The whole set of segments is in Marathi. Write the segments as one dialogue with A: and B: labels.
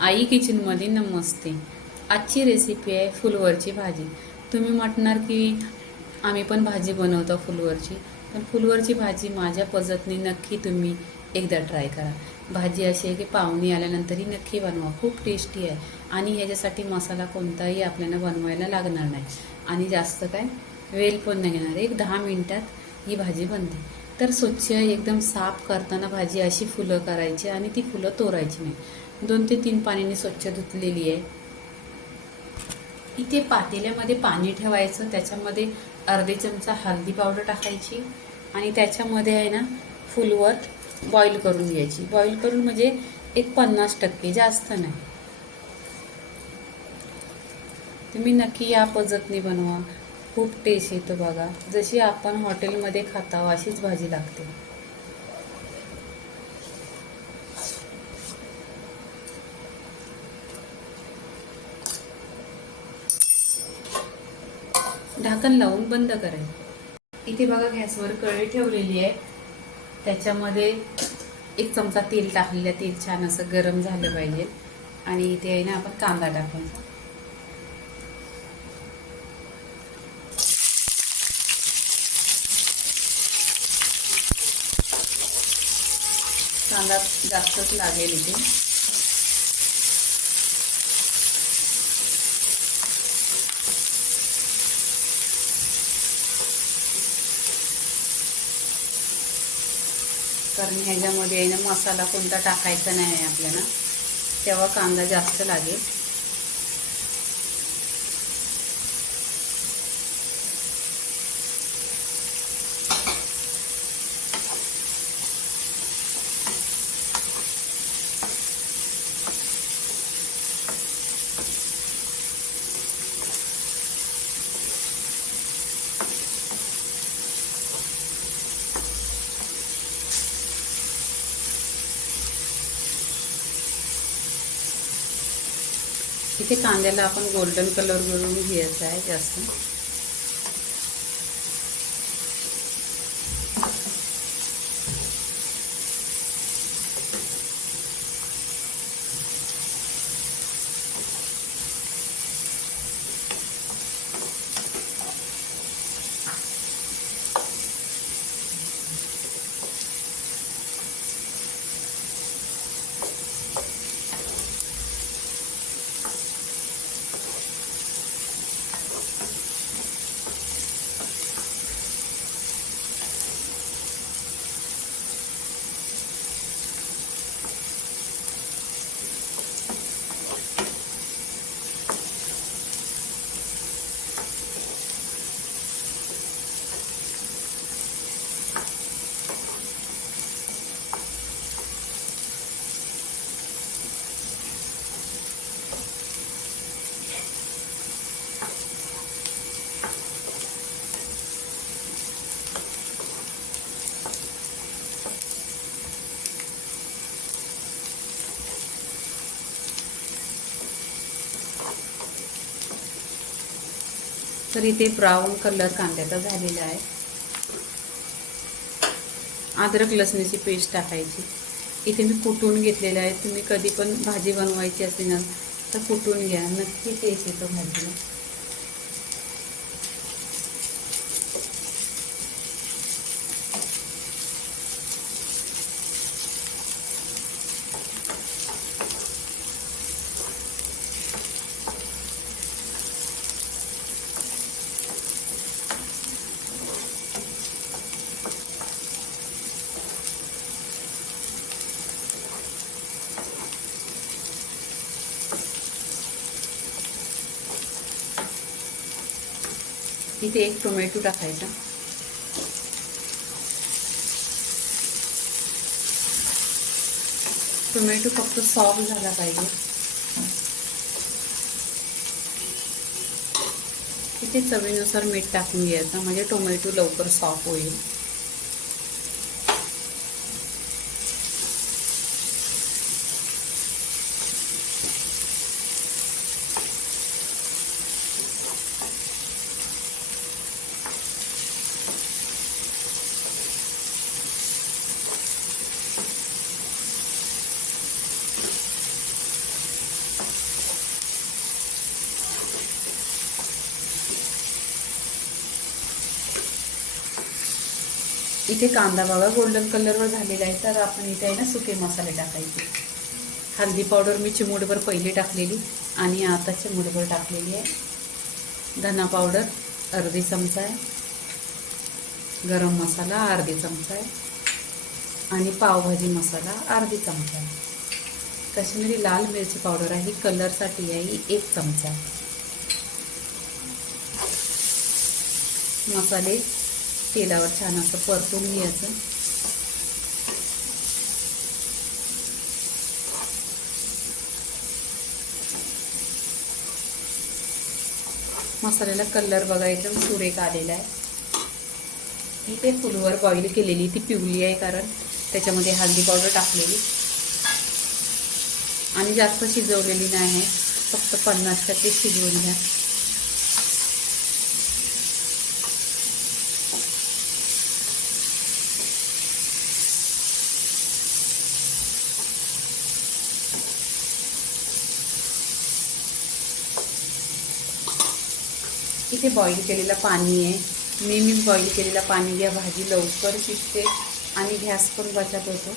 A: आई किचनमध्ये नमस्ते. आजची रेसिपी आहे फुलवरची भाजी. तुम्ही म्हटणार की आम्ही पण भाजी बनवतो फुलवरची. पण फुलवरची भाजी माझ्या पद्धतीने नक्की तुम्ही एकदा ट्राय करा. भाजी अशी आहे की पाहुणे आल्यानंतरही नक्की बनवा. खूप टेस्टी आहे. आणि ह्याच्यासाठी मसाला कोणताही आपल्याला बनवायला लागणार नाही. आणि जास्त काय वेल पण नाही घेणार. एक दहा मिनटात ही भाजी बनते. तर स्वच्छ एकदम साफ करताना भाजी अशी फुलं करायची आणि ती फुलं तोरायची नाही. दोन ते तीन पाण्याने स्वच्छ धुतलेली आहे. इथे पातेल्यामध्ये पाणी ठेवायचं त्याच्यामध्ये अर्धे चमचा हळदी पावडर टाकायची आणि त्याच्यामध्ये आहे ना फुलवर बॉईल करून घ्यायची. बॉईल करून म्हणजे एक पन्नास टक्के जास्त नाही. तुम्ही नक्की या पद्धतीने बनवा. खूप टेस्ट येतो बघा. जशी आपण हॉटेलमध्ये खाताव अशीच भाजी लागते. ढाकण लावून बंद करायचं इथे बघा गॅसवर कळी ठेवलेली आहे. त्याच्यामध्ये एक चमचा तेल टाकलेलं आहे. तेल छान असं गरम झालं पाहिजे. आणि इथे आहे ना आपण कांदा टाकायचा कांदा जास्तच लागेल इथे. कारण ह्याच्यामध्ये आहे ना मसाला कोणता टाकायचा नाही आहे आपल्याला. तेव्हा कांदा जास्त लागेल. इथे कांद्याला आपण गोल्डन कलर करून घ्यायचा आहे जास्त. तर इथे ब्राऊन कलर कांद्याचा झालेला आहे. अद्रक लसणीची पेस्ट टाकायची. इथे मी कुटून घेतलेलं आहे. तुम्ही कधी पण भाजी बनवायची असेल ना तर कुटून घ्या. नक्की टेस्ट येतो भाजीला. तिथे एक टोमॅटो टाकायचा. टोमॅटो फक्त सॉफ्ट झाला पाहिजे. तिथे चवीनुसार मीठ टाकून घ्यायचं. म्हणजे टोमॅटो लवकर सॉफ्ट होईल. इथे कांदा बघा गोल्डन कलरवर झालेला आहे. तर आपण इथे आहे ना सुके मसाले टाकायचे. हळदी पावडर मी चिमूटभर पहिली टाकलेली आणि आता चिमूटभर टाकलेली आहे. धना पावडर अर्धी चमचा आहे. गरम मसाला अर्धी चमचा आहे. आणि पावभाजी मसाला अर्धी चमचा आहे. काश्मिरी लाल मिरची पावडर आहे. कलरसाठी आहे ही एक चमचा. आहे मसाले तेलावर छान असं परतून घ्यायचं. मसाल्याला कलर बघा एकदम सुरेख आलेला आहे. ही ते फुलवर बॉईल केलेली ती पिवली आहे कारण त्याच्यामध्ये हळदी पावडर टाकलेली. आणि जास्त शिजवलेली नाही आहे फक्त पन्नास टक्के शिजवून घ्या. इथे बॉईल केलेलं पाणी आहे. नेहमीच बॉईल केलेलं पाणी घ्या भाजी लवकर शिजते आणि गॅस पण बचत होतो.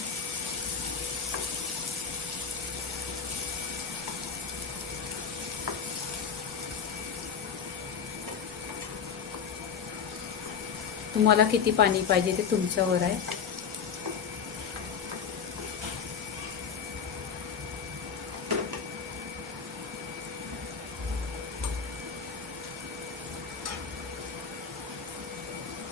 A: तुम्हाला किती पाणी पाहिजे ते तुमच्यावर आहे.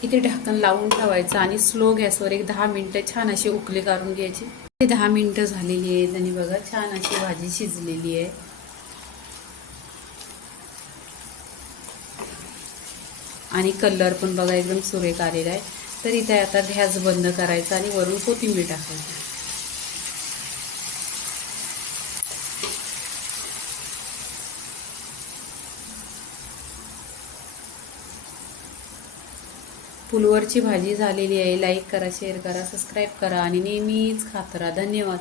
A: इथे ढाकण लावून ठेवायचं आणि स्लो गॅसवर एक दहा मिनटं छान अशी उकली काढून घ्यायची. ते दहा मिनटं झालेली आहेत आणि बघा छान अशी भाजी शिजलेली आहे. आणि कलर पण बघा एकदम सुरेख आलेला आहे. तर इथे आता गॅस बंद करायचा आणि वरून कोथिंबीर टाकायची. फुलवरची भाजी झालेली आहे. लाईक करा शेअर करा सबस्क्राईब करा आणि नेहमीच खात राहा. धन्यवाद.